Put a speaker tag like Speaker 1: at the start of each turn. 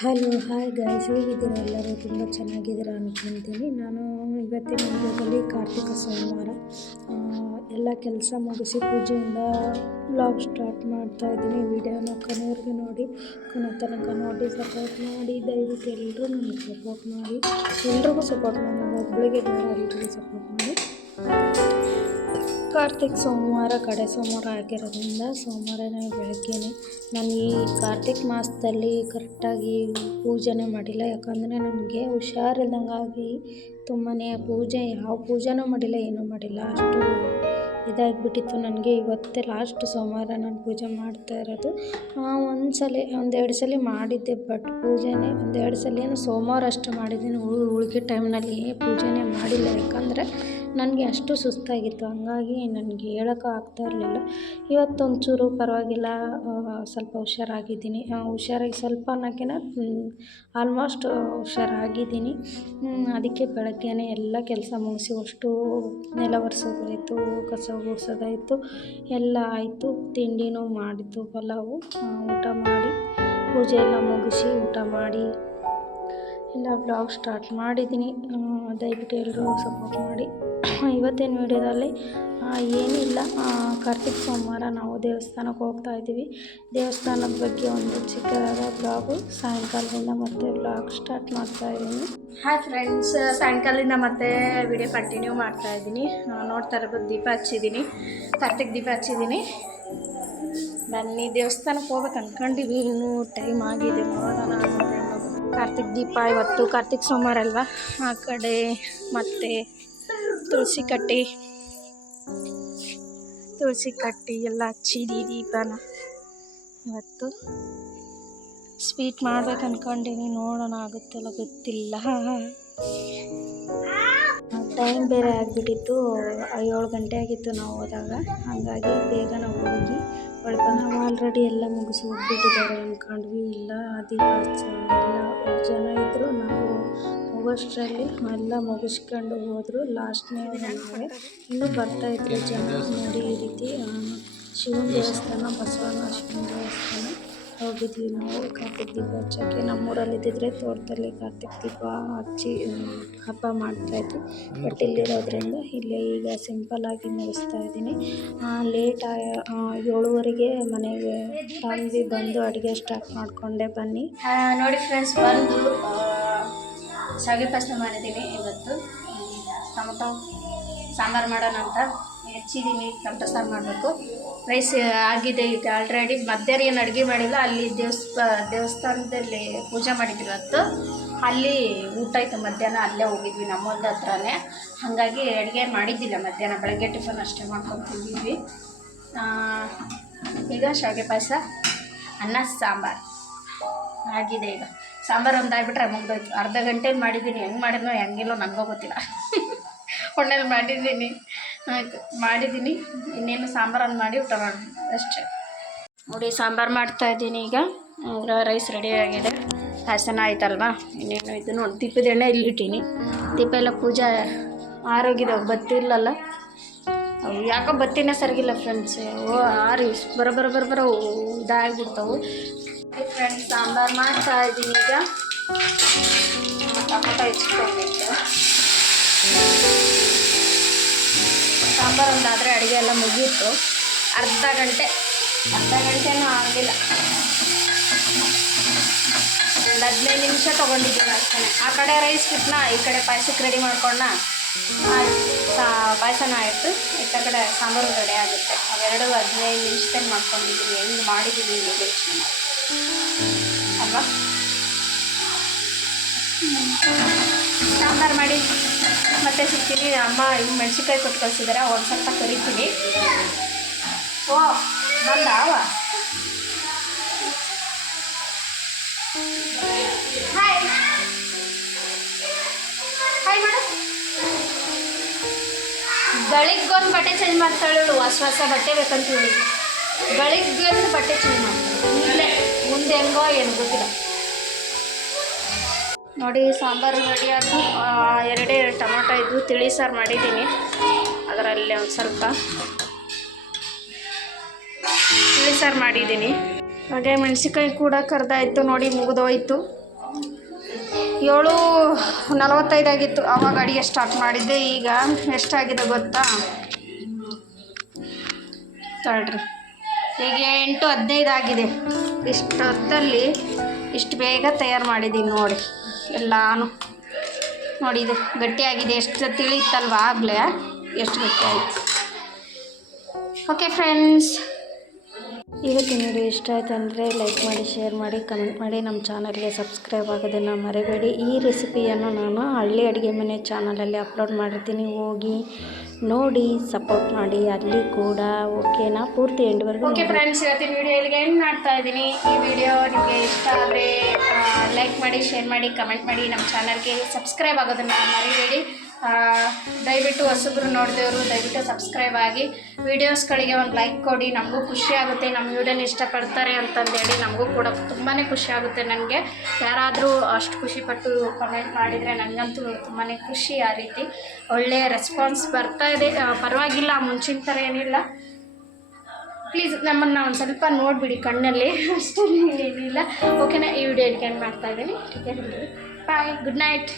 Speaker 1: Hello hi guys ಹೇಗಿದ್ದೀರಾ ಎಲ್ಲರೂ? ತುಂಬ ಚೆನ್ನಾಗಿದ್ದೀರಾ ಅನ್ಕೊತೀನಿ. ನಾನು ಇವತ್ತಿನ ವಿಡಿಯೋದಲ್ಲಿ ಕಾರ್ತಿಕ ಸೋಮವಾರ. ಎಲ್ಲ ಕೆಲಸ ಮುಗಿಸಿ ಪೂಜೆಯಿಂದ ಬ್ಲಾಗ್ ಸ್ಟಾರ್ಟ್ ಮಾಡ್ತಾ ಇದ್ದೀನಿ. ವಿಡಿಯೋನ ಕೊನೆಯವ್ರಿಗೆ ನೋಡಿ. ಕೊನೆ ತನಕ ನೋಡಿ ಸಪೋರ್ಟ್ ಮಾಡಿ, ದಯವಿಟ್ಟು ಎಲ್ಲರೂ ನನಗೆ ಸಪೋರ್ಟ್ ಮಾಡಿ. ಎಲ್ರಿಗೂ ಸಪೋರ್ಟ್ ಮಾಡಿ. ಒಬ್ಬಳಿಗೆ ಸಪೋರ್ಟ್ ಮಾಡಿ. ಕಾರ್ತಿಕ್ ಸೋಮವಾರ ಕಡೆ ಸೋಮವಾರ ಆಗಿರೋದ್ರಿಂದ ಸೋಮವಾರನೇ ಬೆಳಗ್ಗೆನೆ ನಾನು ಈ ಕಾರ್ತಿಕ್ ಮಾಸದಲ್ಲಿ ಕರೆಕ್ಟಾಗಿ ಪೂಜೆನೇ ಮಾಡಿಲ್ಲ. ಯಾಕಂದರೆ ನನಗೆ ಹುಷಾರಿಲ್ದಂಗಾಗಿ ತುಂಬಾ ಪೂಜೆ, ಯಾವ ಪೂಜೆನೂ ಮಾಡಿಲ್ಲ, ಏನೂ ಮಾಡಿಲ್ಲ. ಅಷ್ಟು ಇದಾಗಿಬಿಟ್ಟಿತ್ತು ನನಗೆ. ಇವತ್ತೇ ಲಾಸ್ಟ್ ಸೋಮವಾರ ನಾನು ಪೂಜೆ ಮಾಡ್ತಾ ಇರೋದು. ಒಂದು ಸಲ ಒಂದೆರಡು ಸಲ ಮಾಡಿದ್ದೆ ಬಟ್ ಪೂಜೆನೇ, ಒಂದೆರಡು ಸಲ ಸೋಮವಾರ ಅಷ್ಟು ಮಾಡಿದ್ದೀನಿ. ಉಳ್, ಉಳ್ಕೆ ಟೈಮ್ನಲ್ಲಿ ಪೂಜೆನೇ ಮಾಡಿಲ್ಲ. ಯಾಕಂದರೆ ನನಗೆ ಅಷ್ಟು ಸುಸ್ತಾಗಿತ್ತು. ಹಂಗಾಗಿ ನನಗೆ ಹೇಳೋಕ್ಕೂ ಆಗ್ತಾ ಇರಲಿಲ್ಲ. ಇವತ್ತೊಂಚೂರು ಪರವಾಗಿಲ್ಲ ಸ್ವಲ್ಪ ಹುಷಾರಾಗಿದ್ದೀನಿ. ಹುಷಾರಾಗಿ ಸ್ವಲ್ಪ ಅನ್ನೋಕ್ಕಿಂತ ಆಲ್ಮೋಸ್ಟ್ ಹುಷಾರಾಗಿದ್ದೀನಿ. ಅದಕ್ಕೆ ಬೆಳಗ್ಗೆನೇ ಎಲ್ಲ ಕೆಲಸ ಮುಗಿಸಿ ಅಷ್ಟು ನೆಲ ಒರೆಸೋದಾಯಿತು, ಕಸ ಗುಡಿಸೋದಾಯಿತು ಎಲ್ಲ ಆಯಿತು. ತಿಂಡಿನೂ ಮಾಡಿತು ಪಲಾವು ಊಟ ಮಾಡಿ, ಪೂಜೆ ಎಲ್ಲ ಮುಗಿಸಿ ಊಟ ಮಾಡಿ, ಎಲ್ಲ ಬ್ಲಾಗ್ ಸ್ಟಾರ್ಟ್ ಮಾಡಿದ್ದೀನಿ. ದಯವಿಟ್ಟು ಎಲ್ಲರೂ ಸಪೋರ್ಟ್ ಮಾಡಿ. ಇವತ್ತಿನ ವಿಡಿಯೋದಲ್ಲಿ ಏನಿಲ್ಲ. ಕಾರ್ತಿಕ್ ಸೋಮವಾರ ನಾವು ದೇವಸ್ಥಾನಕ್ಕೆ ಹೋಗ್ತಾ ಇದ್ದೀವಿ. ದೇವಸ್ಥಾನದ ಬಗ್ಗೆ ಒಂದು ಚಿಕ್ಕದಾದ ಬ್ಲಾಗು ಸಾಯಂಕಾಲದಿಂದ ಮತ್ತೆ ಬ್ಲಾಗ್ ಸ್ಟಾರ್ಟ್ ಮಾಡ್ತಾ ಇದ್ದೀನಿ.
Speaker 2: ಹಾಯ್ ಫ್ರೆಂಡ್ಸ್ ಸಾಯಂಕಾಲದಿಂದ ಮತ್ತೆ ವಿಡಿಯೋ ಕಂಟಿನ್ಯೂ ಮಾಡ್ತಾ ಇದ್ದೀನಿ. ನೋಡ್ತಾ ಇರ್ಬೋದು, ದೀಪ ಹಚ್ಚಿದ್ದೀನಿ. ಕಾರ್ತಿಕ್ ದೀಪ ಹಚ್ಚಿದ್ದೀನಿ. ಬನ್ನಿ ದೇವಸ್ಥಾನಕ್ಕೆ ಹೋಗ್ಬೇಕು ಅಂದ್ಕೊಂಡಿವಿ ಇನ್ನೂ ಟೈಮ್ ಆಗಿದೆ, ನೋಡೋಣ ಕಾರ್ತಿಕ್ ದೀಪ ಇವತ್ತು, ಕಾರ್ತಿಕ್ ಸೋಮವಾರ ಅಲ್ವಾ? ಆ ಕಡೆ ಮತ್ತೆ ತುಳಸಿ ಕಟ್ಟಿ ತುಳಸಿ ಕಟ್ಟಿ ಎಲ್ಲ ಹಚ್ಚಿದಿ ದೀಪನ ಇವತ್ತು ಸ್ವೀಟ್ ಮಾಡ್ಬೇಕು ಅನ್ಕೊಂಡಿನಿ ನೋಡೋಣ ಆಗುತ್ತಲ್ಲ ಗೊತ್ತಿಲ್ಲ. ಟೈಮ್ ಬೇರೆ ಆಗಿಬಿಟ್ಟಿತ್ತು, ಏಳು ಗಂಟೆ ಆಗಿತ್ತು ನಾವು ಹೋದಾಗ. ಹಾಗಾಗಿ ಬೇಗ ನಾವು ಹೋಗಿ ಒಳಗೆ ನಾವು ಆಲ್ರೆಡಿ ಎಲ್ಲ ಮುಗಿಸಿ ಹೋಗ್ಬಿಟ್ಟಿದ್ದಾರೆ ಅಂದ್ಕೊಂಡ್ವಿ ಇಲ್ಲ ಹಚ್ಚ ಎಲ್ಲ ಜನ ಇದ್ದರು ನಾವು ಹೋಗೋಷ್ಟರಲ್ಲಿ ಎಲ್ಲ ಮುಗಿಸ್ಕೊಂಡು ಹೋದರು. ಲಾಸ್ಟ್ನೇ ನಾವೇ. ಇನ್ನೂ ಬರ್ತಾ ಇದ್ರು ಜನ ನೋಡಿ ಈ ರೀತಿ ಶಿವನ ದೇವಸ್ಥಾನ, ಬಸವಣ್ಣ ಶಿವನ ದೇವಸ್ಥಾನ. ಹೋಗಿದ್ವಿ ನಾವು, ಕಾರ್ತಿಕ್ ದೀಪ ಹಚ್ಚೋಕ್ಕೆ. ನಮ್ಮೂರಲ್ಲಿ ಇದ್ದಿದ್ರೆ ತೋಟದಲ್ಲಿ ಕಾರ್ತಿಕ್ ದೀಪ ಹಚ್ಚಿ ಹಬ್ಬ ಹಬ್ಬ ಮಾಡ್ತಾಯಿದ್ವಿ ಬಟ್ ಇಲ್ಲಿರೋದ್ರಿಂದ ಇಲ್ಲೇ ಈಗ ಸಿಂಪಲ್ಲಾಗಿ ಮುಗಿಸ್ತಾ ಇದ್ದೀನಿ. ಲೇಟ್ ಏಳುವರೆಗೆ ಮನೆಗೆ ಫ್ಯಾಮಿಲಿ ಬಂದು ಅಡುಗೆ ಸ್ಟಾರ್ಟ್ ಮಾಡಿಕೊಂಡೆ ಬನ್ನಿ. ನೋಡಿ ಫ್ರೆಂಡ್ಸ್ ಬಂದು ಶಾವಿಗೆ ಪಾಯಸ ಮಾಡಿದ್ದೀನಿ ಇವತ್ತು. ಟೊಮೊಟೊ ಸಾಂಬಾರು ಮಾಡೋಣ ಅಂತ. ಹೆಚ್ಚಿದ್ದೀನಿ ಟೊಮೊಟೊ ಸಾರು ಮಾಡಬೇಕು. ರೈಸ್ ಆಗಿದೆ ಈಗ ಆಲ್ರೆಡಿ ಮಧ್ಯಾಹ್ನ ಏನು ಅಡುಗೆ ಮಾಡಿಲ್ಲ. ಅಲ್ಲಿ ದೇವಸ್ಥ, ದೇವಸ್ಥಾನದಲ್ಲಿ ಪೂಜೆ ಮಾಡಿದ್ವಿ ಇವತ್ತು. ಅಲ್ಲಿ ಊಟ ಇತ್ತು ಮಧ್ಯಾಹ್ನ. ಅಲ್ಲೇ ಹೋಗಿದ್ವಿ ನಮ್ಮೊಂದು ಹತ್ರನೇ. ಹಾಗಾಗಿ ಅಡುಗೆ ಮಾಡಿದ್ದಿಲ್ಲ ಮಧ್ಯಾಹ್ನ. ಬೆಳಗ್ಗೆ ಟಿಫನ್ ಅಷ್ಟೇ ಮಾಡ್ಕೊಂಡು ತಿಂದಿದ್ವಿ ಈಗ ಶಾವಿಗೆ ಪಾಯಸ ಅನ್ನ ಸಾಂಬಾರು. ಆಗಿದೆ ಈಗ. ಸಾಂಬಾರು ಒಂದು ಆಗ್ಬಿಟ್ರೆ ಮುಗ್ದೋಯ್ತು. ಅರ್ಧ ಗಂಟೆಲಿ ಮಾಡಿದ್ದೀನಿ ಹೆಂಗೆ ಮಾಡಿದ್ನೋ, ಹೆಂಗಿಲ್ಲೋ ನನಗೂ ಗೊತ್ತಿಲ್ಲ. ಹೊಣ್ಣೆಲಿ ಮಾಡಿದ್ದೀನಿ ಆಯಿತು ಮಾಡಿದ್ದೀನಿ ಇನ್ನೇನು ಸಾಂಬಾರನ್ನು ಮಾಡಿ ಊಟ ಮಾಡಿ ಅಷ್ಟೇ. ನೋಡಿ, ಸಾಂಬಾರು ಮಾಡ್ತಾ ಇದ್ದೀನಿ ಈಗ. ರೈಸ್ ರೆಡಿ ಆಗಿದೆ. ಹಾಸನ ಆಯ್ತಲ್ವಾ? ಇನ್ನೇನು ಇದು ನೋಡಿ ದೀಪದ ಎಣ್ಣೆ ಇಲ್ಲಿಟ್ಟೀನಿ. ದೀಪ ಎಲ್ಲ ಪೂಜೆ ಆರೋಗ್ಯದ ಬತ್ತಿಲ್ಲಲ್ಲ ಅವು ಯಾಕೋ ಬತ್ತಿನೇ ಸರಿಗಿಲ್ಲ ಫ್ರೆಂಡ್ಸ್ ಓ ಆರಿ ಬರೋ ಬರೋ ಬರೋ ಬರೋ ಇದಾಗ್ಬಿಡ್ತಾವು. ಫ್ರೆಂಡ್ಸ್ ಸಾಂಬಾರು ಮಾಡ್ತಾ ಇದ್ದೀನಿ ಈಗ. ಟೊಮೊಟೊ ಹೆಚ್ಕೊಂಡಿದ್ದೆ. ಸಾಂಬಾರು ಒಂದಾದರೆ ಅಡುಗೆ ಎಲ್ಲ ಮುಗೀತು. ಅರ್ಧ ಗಂಟೆ, ಅರ್ಧ ಗಂಟೆನೂ ಆಗಿಲ್ಲ. ಒಂದು ಹದಿನೈದು ನಿಮಿಷ ತೊಗೊಂಡಿದ್ದೀನಿ ಅಷ್ಟೇ ಆ ಕಡೆ ರೈಸ್ ಬಿಟ್ನ, ಈ ಕಡೆ ಪಾಯಸಕ್ಕೆ ರೆಡಿ ಮಾಡ್ಕೊಂಡ ಪಾಯಸನ ಆಯಿತು. ಇತ್ತ ಕಡೆ ಸಾಂಬಾರು ರೆಡಿ ಆಗುತ್ತೆ. ಅವೆರಡು ಹದಿನೈದು ನಿಮಿಷದಲ್ಲಿ ಮಾಡ್ಕೊಂಡಿದ್ದೀನಿ. ಹೆಂಗೆ ಮಾಡಿದ್ದೀನಿ ಯೋಚನೆ ಅಲ್ವಾ? ಸಾಂಬಾರು ಮಾಡಿ. ಮತ್ತೆ ಸಿಗ್ತೀನಿ. ಅಮ್ಮ ಇವು ಮೆಣಸಿನ್ಕಾಯಿ ಕೊಟ್ಟು ಕಳಿಸಿದ್ದಾರೆ ಒಂದು ಸ್ವಲ್ಪ ಕರಿತೀನಿ. ಓ ಬಂದ ಅವ ಹಾಯ್ ಹಾಯ್ ಗಳಿಗೊಂದು ಬಟ್ಟೆ ಚೇಂಜ್ ಮಾಡ್ತಾಳು ಹೊಸ ಹೊಸ ಬಟ್ಟೆ ಬೇಕಂತ ಹೇಳಿ. ಗಳಿಗೊಂದು ಬಟ್ಟೆ ಚೇಂಜ್ ಮಾಡ್ತಾಳೆ. ಹೆಂಗೋ ಏನು ಗೊತ್ತಿಲ್ಲ. ನೋಡಿ ಸಾಂಬಾರು ರೆಡಿ ಆಯಿತು ಎರಡೇ ಟೊಮೊಟೊ ಇದ್ದು ತಿಳಿ ಸಾರು ಮಾಡಿದ್ದೀನಿ. ಅದು ಅದರಲ್ಲಿ ಒಂದು ಸ್ವಲ್ಪ ತಿಳಿ ಸಾರು ಮಾಡಿದ್ದೀನಿ. ಹಾಗೆ ಮೆಣಸಿನ್ಕಾಯಿ ಕೂಡ ಕರೆದಾಯಿತು, ನೋಡಿ ಮುಗಿದೋಯ್ತು. ಏಳು ನಲವತ್ತೈದಾಗಿತ್ತು ಆವಾಗ ಅಡುಗೆ ಸ್ಟಾರ್ಟ್ ಮಾಡಿದ್ದೆ. ಈಗ ಎಷ್ಟಾಗಿದೆ ಗೊತ್ತಾ? ತಡ್ರಿ. ಈಗ ಎಂಟು ಹದಿನೈದು ಆಗಿದೆ. ಇಷ್ಟು ಹೊತ್ತಲ್ಲಿ ಇಷ್ಟು ಬೇಗ ತಯಾರು ಮಾಡಿದ್ದೀನಿ ನೋಡಿ, ಎಲ್ಲಾನು. ನೋಡಿ ಇದು ಗಟ್ಟಿಯಾಗಿದೆ, ಎಷ್ಟು ತಿಳಿತಲ್ವ ಆಗಲೇ? ಎಷ್ಟು ಗಟ್ಟಿ ಆಯಿತು ಓಕೆ ಫ್ರೆಂಡ್ಸ್
Speaker 1: ಇವತ್ತಿನ ವಿಡಿಯೋ ಇಷ್ಟ ಆಯ್ತು ಅಂದರೆ ಲೈಕ್ ಮಾಡಿ ಶೇರ್ ಮಾಡಿ ಕಮೆಂಟ್ ಮಾಡಿ. ನಮ್ಮ ಚಾನಲ್ಗೆ ಸಬ್ಸ್ಕ್ರೈಬ್ ಆಗೋದನ್ನು ಮರಿಬೇಡಿ. ಈ ರೆಸಿಪಿಯನ್ನು ನಾನು ಹಳ್ಳಿ ಅಡುಗೆ ಮನೆ ಚಾನಲಲ್ಲಿ ಅಪ್ಲೋಡ್ ಮಾಡಿರ್ತೀನಿ. ಹೋಗಿ ನೋಡಿ ಸಪೋರ್ಟ್ ಮಾಡಿ ಅಲ್ಲಿ ಕೂಡ ಓಕೆನಾ ಪೂರ್ತಿ ಎಂಡ್ವರೆಗೂ
Speaker 2: ಓಕೆ ಫ್ರೆಂಡ್ಸ್ ಇವತ್ತಿನ ವಿಡಿಯೋ ಇಲ್ಲಿಗೆ ಎಂಡ್ ಮಾಡ್ತಾ ಇದ್ದೀನಿ. ಈ ವಿಡಿಯೋ ನಿಮಗೆ ಇಷ್ಟ ಆದರೆ ಲೈಕ್ ಮಾಡಿ ಶೇರ್ ಮಾಡಿ ಕಮೆಂಟ್ ಮಾಡಿ ನಮ್ಮ ಚಾನಲ್ಗೆ ಸಬ್ಸ್ಕ್ರೈಬ್ ಆಗೋದನ್ನು ಮರಿಬೇಡಿ. ದಯವಿಟ್ಟು ಹೊಸಬ್ರು ನೋಡಿದವರು, ದಯವಿಟ್ಟು ಸಬ್ಸ್ಕ್ರೈಬ್ ಆಗಿ. ವೀಡಿಯೋಸ್ಗಳಿಗೆ ಒಂದು ಲೈಕ್ ಕೊಡಿ, ನಮಗೂ ಖುಷಿ ಆಗುತ್ತೆ ನಮ್ಮ ವಿಡಿಯೋನ ಇಷ್ಟಪಡ್ತಾರೆ ಅಂತಂದೇಳಿ ನಮಗೂ ಕೂಡ ತುಂಬಾ ಖುಷಿ ಆಗುತ್ತೆ ನನಗೆ. ಯಾರಾದರೂ ಅಷ್ಟು ಖುಷಿಪಟ್ಟು ಕಮೆಂಟ್ ಮಾಡಿದರೆ ನನಗಂತೂ ತುಂಬಾ ಖುಷಿ ಆ ರೀತಿ. ಒಳ್ಳೆಯ ರೆಸ್ಪಾನ್ಸ್ ಬರ್ತಾ ಇದೆ. ಪರವಾಗಿಲ್ಲ, ಮುಂಚಿನ ಥರ ಏನಿಲ್ಲ. ಪ್ಲೀಸ್ ನಮ್ಮನ್ನು ಒಂದು ಸ್ವಲ್ಪ ನೋಡಿಬಿಡಿ ಕಣ್ಣಲ್ಲಿ. ಅಷ್ಟೇ ಏನಿಲ್ಲ. ಓಕೆನಾ ಈ ವಿಡಿಯೋ ಎಂಡ್ ಮಾಡ್ತಾ ಇದ್ದೀನಿ. Bye good night